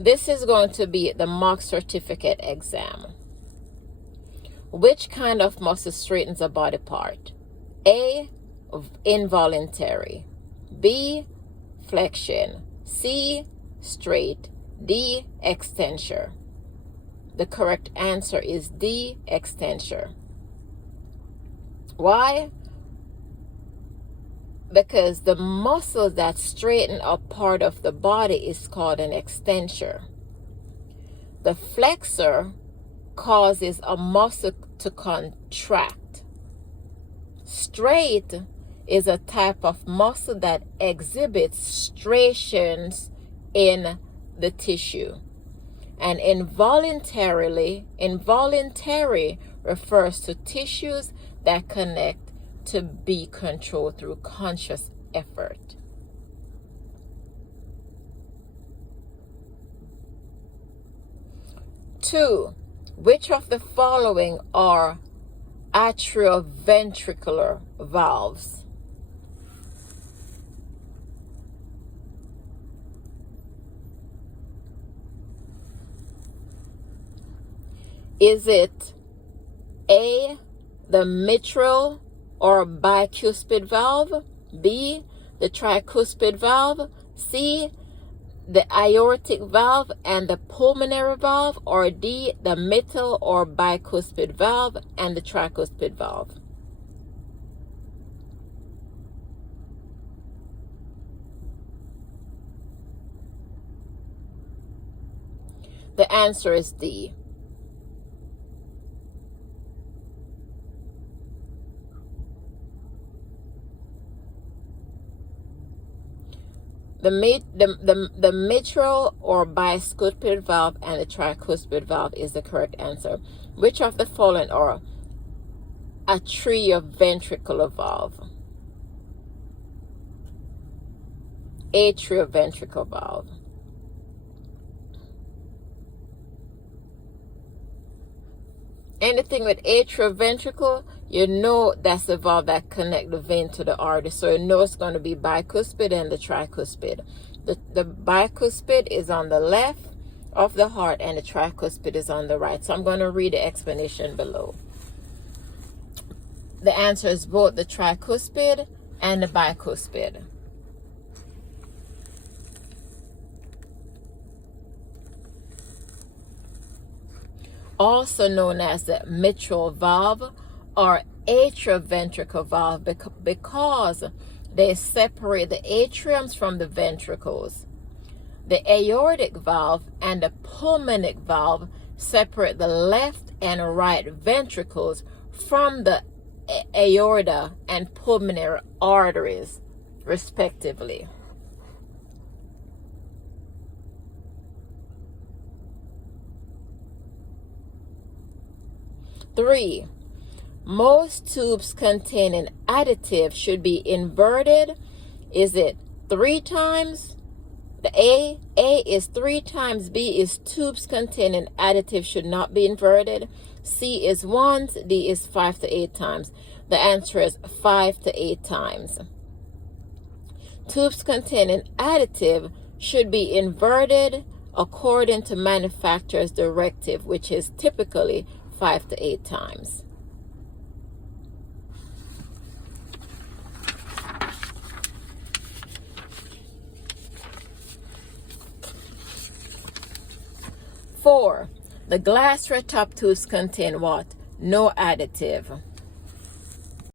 This is going to be the mock certificate exam. Which kind of muscle straightens a body part? A, involuntary. B, flexion. C, straight. D, extensor. The correct answer is D, extensor. Why? Because the muscle that straighten a part of the body is called an extensor. The flexor causes a muscle to contract. Straight is a type of muscle that exhibits striations in the tissue. And involuntary refers to tissues that connect to be controlled through conscious effort. Two, which of the following are atrioventricular valves? Is it A, the mitral or bicuspid valve, B, the tricuspid valve, C, the aortic valve and the pulmonary valve, or D, the mitral or bicuspid valve and the tricuspid valve? The answer is D. The mitral or bicuspid valve and the tricuspid valve is the correct answer. Which of the following are atrioventricular valve? Atrioventricular valve. Anything with atrioventricle, you know that's the valve that connect the vein to the artery. So you know it's going to be bicuspid and the tricuspid. The bicuspid is on the left of the heart and the tricuspid is on the right. So I'm going to read the explanation below. The answer is both the tricuspid and the bicuspid. Also known as the mitral valve or atrioventricular valve because they separate the atriums from the ventricles. The aortic valve and the pulmonic valve separate the left and right ventricles from the aorta and pulmonary arteries, respectively. Three, most tubes containing additive should be inverted. Is it 3 times? The A is 3 times, B is tubes containing additive should not be inverted, C is once, D is 5 to 8 times. The answer is 5 to 8 times. Tubes containing additive should be inverted according to manufacturer's directive, which is typically 5 to 8 times. Four, the glass red top tubes contain what? No additive.